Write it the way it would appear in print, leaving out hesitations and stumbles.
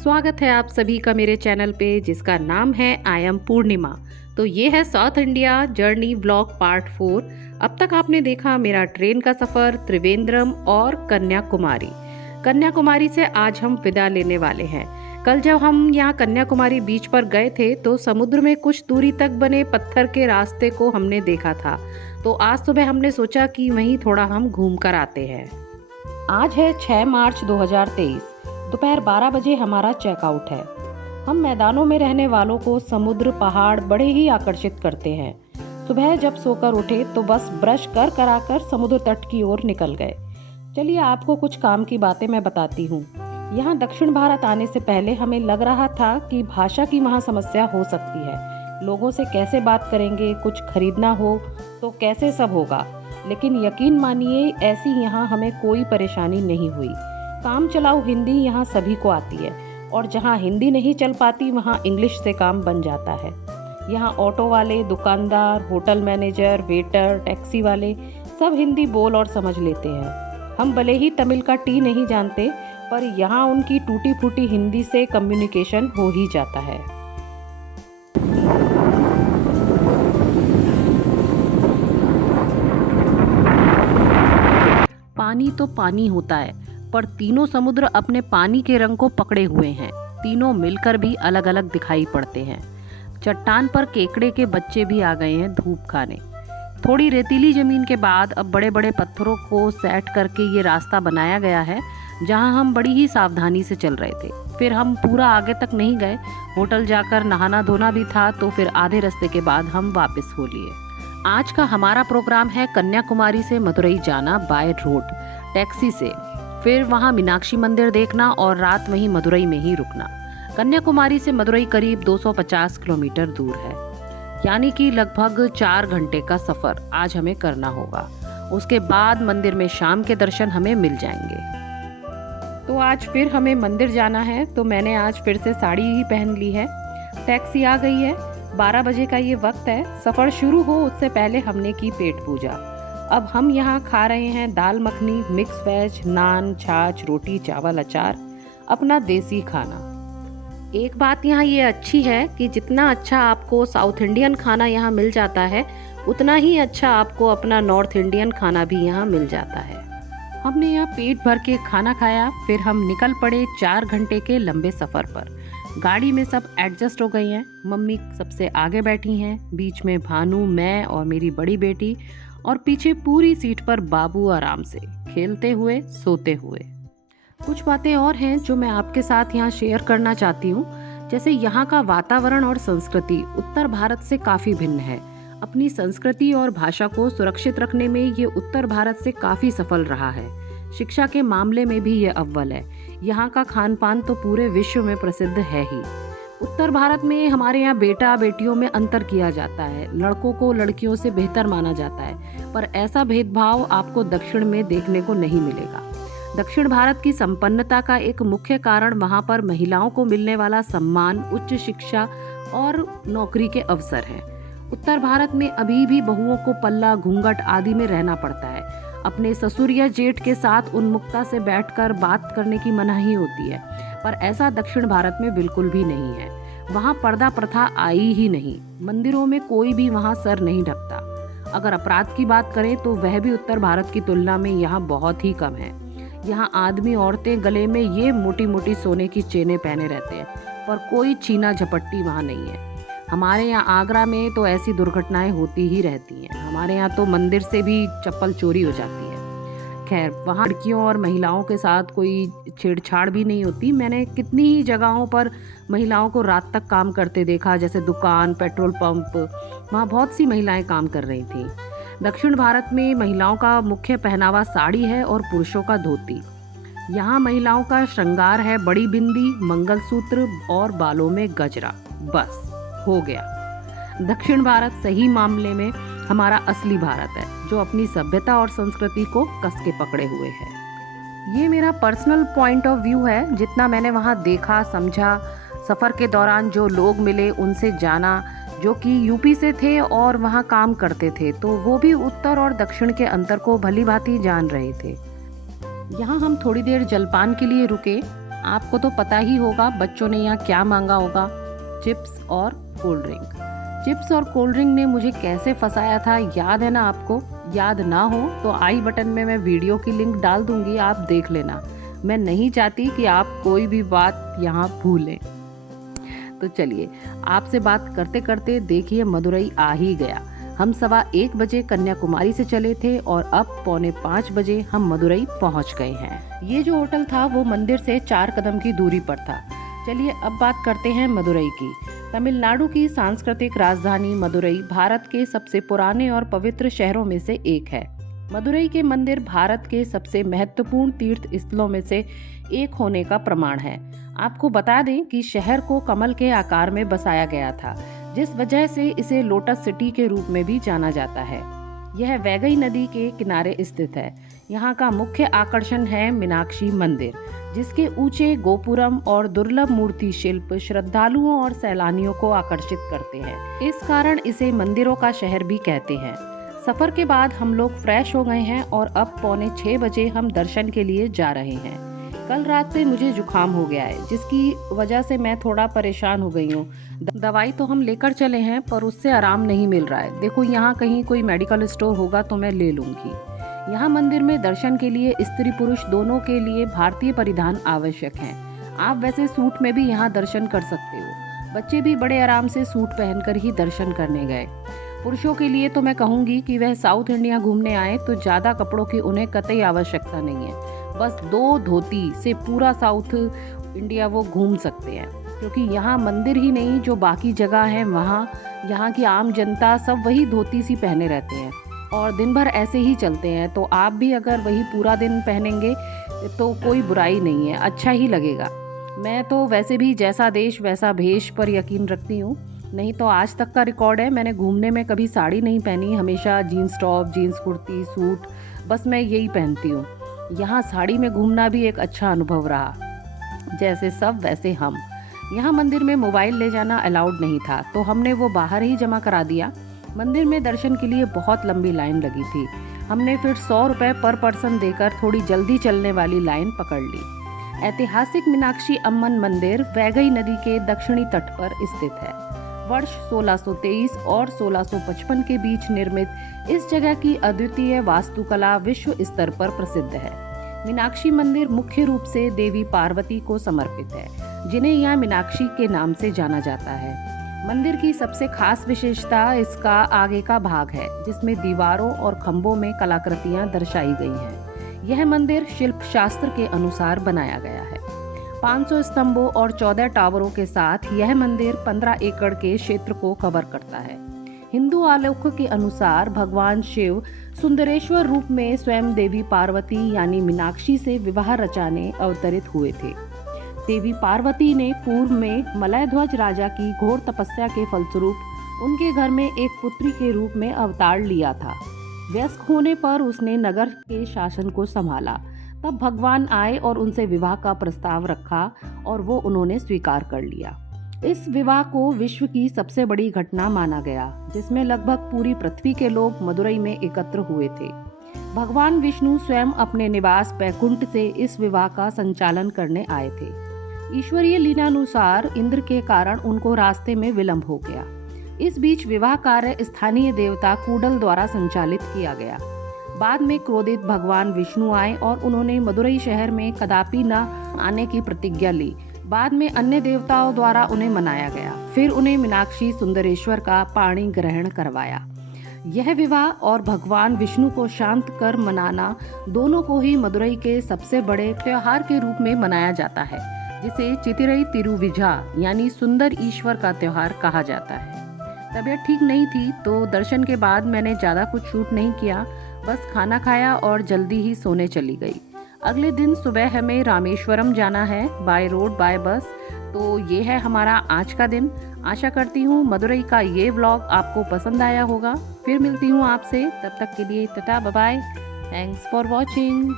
स्वागत है आप सभी का मेरे चैनल पे जिसका नाम है आई एम पूर्णिमा। तो ये है south India journey vlog part 4। अब तक आपने देखा मेरा ट्रेन का सफ़र त्रिवेंद्रम और कन्याकुमारी। कन्याकुमारी से आज हम विदा लेने वाले हैं। कल जब हम यहाँ कन्याकुमारी बीच पर गए थे तो समुद्र में कुछ दूरी तक बने पत्थर के रास्ते को हमने देखा था। तो आज सुबह हमने सोचा कि वहीं थोड़ा हम घूम कर आते हैं। आज है 6 मार्च 2023। दोपहर 12 बजे हमारा चेकआउट है। हम मैदानों में रहने वालों को समुद्र पहाड़ बड़े ही आकर्षित करते हैं। सुबह जब सोकर उठे तो बस ब्रश कर कराकर समुद्र तट की ओर निकल गए। चलिए आपको कुछ काम की बातें मैं बताती हूँ। यहाँ दक्षिण भारत आने से पहले हमें लग रहा था कि भाषा की वहाँ समस्या हो सकती है। लोगों से कैसे बात करेंगे, कुछ खरीदना हो तो कैसे सब होगा। लेकिन यकीन मानिए ऐसी यहाँ हमें कोई परेशानी नहीं हुई। काम चलाऊ हिंदी यहाँ सभी को आती है और जहाँ हिंदी नहीं चल पाती वहाँ इंग्लिश से काम बन जाता है। यहाँ ऑटो वाले, दुकानदार, होटल मैनेजर, वेटर, टैक्सी वाले सब हिंदी बोल और समझ लेते हैं। हम भले ही तमिल का टी नहीं जानते पर यहाँ उनकी टूटी फूटी हिंदी से कम्युनिकेशन हो ही जाता है। पानी तो पानी होता है पर तीनों समुद्र अपने पानी के रंग को पकड़े हुए हैं। तीनों मिलकर भी अलग अलग दिखाई पड़ते हैं। चट्टान पर केकड़े के बच्चे भी आ गए हैं धूप खाने। थोड़ी रेतीली जमीन के बाद अब बड़े बड़े पत्थरों को सेट करके ये रास्ता बनाया गया है जहां हम बड़ी ही सावधानी से चल रहे थे। फिर हम पूरा आगे तक नहीं गए, होटल जाकर नहाना धोना भी था तो फिर आधे रास्ते के बाद हम वापस हो लिए। आज का हमारा प्रोग्राम है कन्याकुमारी से मदुरई जाना बाय रोड टैक्सी से, फिर वहां मीनाक्षी मंदिर देखना और रात वहीं मदुरई में ही रुकना। कन्याकुमारी से मदुरई करीब 250 किलोमीटर दूर है, यानी कि लगभग 4 घंटे का सफर आज हमें करना होगा। उसके बाद मंदिर में शाम के दर्शन हमें मिल जाएंगे। तो आज फिर हमें मंदिर जाना है तो मैंने आज फिर से साड़ी ही पहन ली है। टैक्सी आ गई है। 12 बजे का ये वक्त है। सफ़र शुरू हो उससे पहले हमने की पेट पूजा। अब हम यहाँ खा रहे हैं दाल मखनी, मिक्स वेज, नान, छाछ, रोटी, चावल, अचार, अपना देसी खाना। एक बात यहाँ ये अच्छी है कि जितना अच्छा आपको साउथ इंडियन खाना यहाँ मिल जाता है उतना ही अच्छा आपको अपना नॉर्थ इंडियन खाना भी यहाँ मिल जाता है। हमने यहाँ पेट भर के खाना खाया, फिर हम निकल पड़े 4 घंटे के लंबे सफ़र पर। गाड़ी में सब एडजस्ट हो गई हैं। मम्मी सबसे आगे बैठी हैं, बीच में भानु, मैं और मेरी बड़ी बेटी, और पीछे पूरी सीट पर बाबू आराम से खेलते हुए सोते हुए। कुछ बातें और हैं जो मैं आपके साथ यहाँ शेयर करना चाहती हूँ। जैसे यहाँ का वातावरण और संस्कृति उत्तर भारत से काफ़ी भिन्न है। अपनी संस्कृति और भाषा को सुरक्षित रखने में ये उत्तर भारत से काफ़ी सफल रहा है। शिक्षा के मामले में भी ये अव्वल है। यहाँ का खान पान तो पूरे विश्व में प्रसिद्ध है ही। उत्तर भारत में हमारे यहाँ बेटा बेटियों में अंतर किया जाता है, लड़कों को लड़कियों से बेहतर माना जाता है, पर ऐसा भेदभाव आपको दक्षिण में देखने को नहीं मिलेगा। दक्षिण भारत की संपन्नता का एक मुख्य कारण वहाँ पर महिलाओं को मिलने वाला सम्मान, उच्च शिक्षा और नौकरी के अवसर हैं। उत्तर भारत में अभी भी बहुओं को पल्ला, घूंघट आदि में रहना पड़ता है। अपने ससुर या जेठ के साथ उन्मुक्ता से बैठकर बात करने की मनाही होती है, पर ऐसा दक्षिण भारत में बिल्कुल भी नहीं है। वहाँ पर्दा प्रथा आई ही नहीं। मंदिरों में कोई भी वहाँ सर नहीं ढकता। अगर अपराध की बात करें तो वह भी उत्तर भारत की तुलना में यहाँ बहुत ही कम है। यहाँ आदमी औरतें गले में ये मोटी मोटी सोने की चेनें पहने रहते हैं, पर कोई छीना झपट्टी वहाँ नहीं है। हमारे यहाँ आगरा में तो ऐसी दुर्घटनाएं होती ही रहती हैं। हमारे यहाँ तो मंदिर से भी चप्पल चोरी हो जाती है। खैर, वहाँ लड़कियों और महिलाओं के साथ कोई छेड़छाड़ भी नहीं होती। मैंने कितनी ही जगहों पर महिलाओं को रात तक काम करते देखा, जैसे दुकान, पेट्रोल पंप, वहाँ बहुत सी महिलाएं काम कर रही थीं। दक्षिण भारत में महिलाओं का मुख्य पहनावा साड़ी है और पुरुषों का धोती। यहाँ महिलाओं का श्रृंगार है बड़ी बिंदी, मंगलसूत्र और बालों में गजरा। बस हो गया। दक्षिण भारत सही मामले में हमारा असली भारत है जो अपनी सभ्यता और संस्कृति को कस के पकड़े हुए है। ये मेरा पर्सनल पॉइंट ऑफ व्यू है। जितना मैंने वहाँ देखा, समझा, सफ़र के दौरान जो लोग मिले उनसे जाना जो कि यूपी से थे और वहाँ काम करते थे, तो वो भी उत्तर और दक्षिण के अंतर को भली भांति जान रहे थे। यहाँ हम थोड़ी देर जलपान के लिए रुके आपको तो पता ही होगा बच्चों ने यहाँ क्या मांगा होगा, चिप्स और कोल्ड ड्रिंक। चिप्स और कोल्ड ड्रिंक ने मुझे कैसे फंसाया था, याद है ना आपको? याद ना हो तो आई बटन में मैं वीडियो की लिंक डाल दूंगी, आप देख लेना। मैं नहीं चाहती कि आप कोई भी बात यहाँ भूलें। तो चलिए, आपसे बात करते करते देखिए मदुरई आ ही गया। हम 1:15 बजे कन्याकुमारी से चले थे और अब 4:45 बजे हम मदुरई पहुंच गए हैं। ये जो होटल था वो मंदिर से 4 कदम की दूरी पर था। चलिए अब बात करते हैं मदुरई की। तमिलनाडु की सांस्कृतिक राजधानी मदुरई भारत के सबसे पुराने और पवित्र शहरों में से एक है। मदुरई के मंदिर भारत के सबसे महत्वपूर्ण तीर्थ स्थलों में से एक होने का प्रमाण है। आपको बता दें कि शहर को कमल के आकार में बसाया गया था, जिस वजह से इसे लोटस सिटी के रूप में भी जाना जाता है। यह वैगई नदी के किनारे स्थित है। यहाँ का मुख्य आकर्षण है मीनाक्षी मंदिर, जिसके ऊंचे गोपुरम और दुर्लभ मूर्ति शिल्प श्रद्धालुओं और सैलानियों को आकर्षित करते हैं। इस कारण इसे मंदिरों का शहर भी कहते हैं। सफर के बाद हम लोग फ्रेश हो गए हैं और अब 5:45 बजे हम दर्शन के लिए जा रहे हैं। कल रात से मुझे जुकाम हो गया है, जिसकी वजह से मैं थोड़ा परेशान हो गई हूँ। दवाई तो हम लेकर चले हैं पर उससे आराम नहीं मिल रहा है। देखो यहाँ कहीं कोई मेडिकल स्टोर होगा तो मैं ले लूँगी। यहाँ मंदिर में दर्शन के लिए स्त्री पुरुष दोनों के लिए भारतीय परिधान आवश्यक हैं। आप वैसे सूट में भी यहाँ दर्शन कर सकते हो। बच्चे भी बड़े आराम से सूट पहनकर ही दर्शन करने गए। पुरुषों के लिए तो मैं कहूँगी कि वह साउथ इंडिया घूमने आए तो ज़्यादा कपड़ों की उन्हें कतई आवश्यकता नहीं है। बस 2 धोती से पूरा साउथ इंडिया वो घूम सकते हैं, क्योंकि यहाँ मंदिर ही नहीं जो बाकी जगह है वहाँ यहाँ की आम जनता सब वही धोती सी पहने रहते हैं और दिन भर ऐसे ही चलते हैं। तो आप भी अगर वही पूरा दिन पहनेंगे तो कोई बुराई नहीं है, अच्छा ही लगेगा। मैं तो वैसे भी जैसा देश वैसा भेष पर यकीन रखती हूँ। नहीं तो आज तक का रिकॉर्ड है, मैंने घूमने में कभी साड़ी नहीं पहनी, हमेशा jeans top, jeans kurti, suit, बस मैं यही पहनती हूँ। यहाँ साड़ी में घूमना भी एक अच्छा अनुभव रहा। जैसे सब वैसे हम। यहाँ मंदिर में मोबाइल ले जाना अलाउड नहीं था, तो हमने वो बाहर ही जमा करा दिया। मंदिर में दर्शन के लिए बहुत लंबी लाइन लगी थी। हमने फिर 100 रुपये पर पर्सन देकर थोड़ी जल्दी चलने वाली लाइन पकड़ ली। ऐतिहासिक मीनाक्षी अम्मन मंदिर वैगई नदी के दक्षिणी तट पर स्थित है। वर्ष 1623 और 1655 के बीच निर्मित इस जगह की अद्वितीय वास्तुकला विश्व स्तर पर प्रसिद्ध है। मीनाक्षी मंदिर मुख्य रूप से देवी पार्वती को समर्पित है, जिन्हें यहाँ मीनाक्षी के नाम से जाना जाता है। मंदिर की सबसे खास विशेषता इसका आगे का भाग है, जिसमें दीवारों और खंभों में कलाकृतियां दर्शाई गई हैं। यह मंदिर शिल्प शास्त्र के अनुसार बनाया गया है। 500 स्तंभों और 14 टावरों के साथ यह मंदिर 15 एकड़ के क्षेत्र को कवर करता है। हिंदू आलोक के अनुसार भगवान शिव सुंदरेश्वर रूप में स्वयं देवी पार्वती यानी मीनाक्षी से विवाह रचाने अवतरित हुए थे। देवी पार्वती ने पूर्व में मलय ध्वज राजा की घोर तपस्या के फलस्वरूप उनके घर में एक पुत्री के रूप में अवतार लिया था। वयस्क होने पर उसने नगर के शासन को संभाला। तब भगवान आए और उनसे विवाह का प्रस्ताव रखा और वो उन्होंने स्वीकार कर लिया। इस विवाह को विश्व की सबसे बड़ी घटना माना गया, जिसमें लगभग पूरी पृथ्वी के लोग मदुरई में एकत्र हुए थे। भगवान विष्णु स्वयं अपने निवास बैकुंठ से इस विवाह का संचालन करने आए थे। ईश्वरीय लीलानुसार इंद्र के कारण उनको रास्ते में विलंब हो गया। इस बीच विवाह कार्य स्थानीय देवता कूडल द्वारा संचालित किया गया। बाद में क्रोधित भगवान विष्णु आए और उन्होंने मदुरई शहर में कदापि न आने की प्रतिज्ञा ली। बाद में अन्य देवताओं द्वारा उन्हें मनाया गया। फिर उन्हें मीनाक्षी सुंदरेश्वर का पाणी ग्रहण करवाया। यह विवाह और भगवान विष्णु को शांत कर मनाना दोनों को ही मदुरई के सबसे बड़े त्योहार के रूप में मनाया जाता है, जिसे चितिरई तिरुविझा यानी सुंदर ईश्वर का त्योहार कहा जाता है। तबीयत ठीक नहीं थी तो दर्शन के बाद मैंने ज़्यादा कुछ शूट नहीं किया, बस खाना खाया और जल्दी ही सोने चली गई। अगले दिन सुबह हमें रामेश्वरम जाना है, बाय रोड बाय बस। तो ये है हमारा आज का दिन। आशा करती हूँ मदुरई का ये व्लॉग आपको पसंद आया होगा। फिर मिलती हूँ आपसे, तब तक के लिए tata bye bye. Thanks for watching.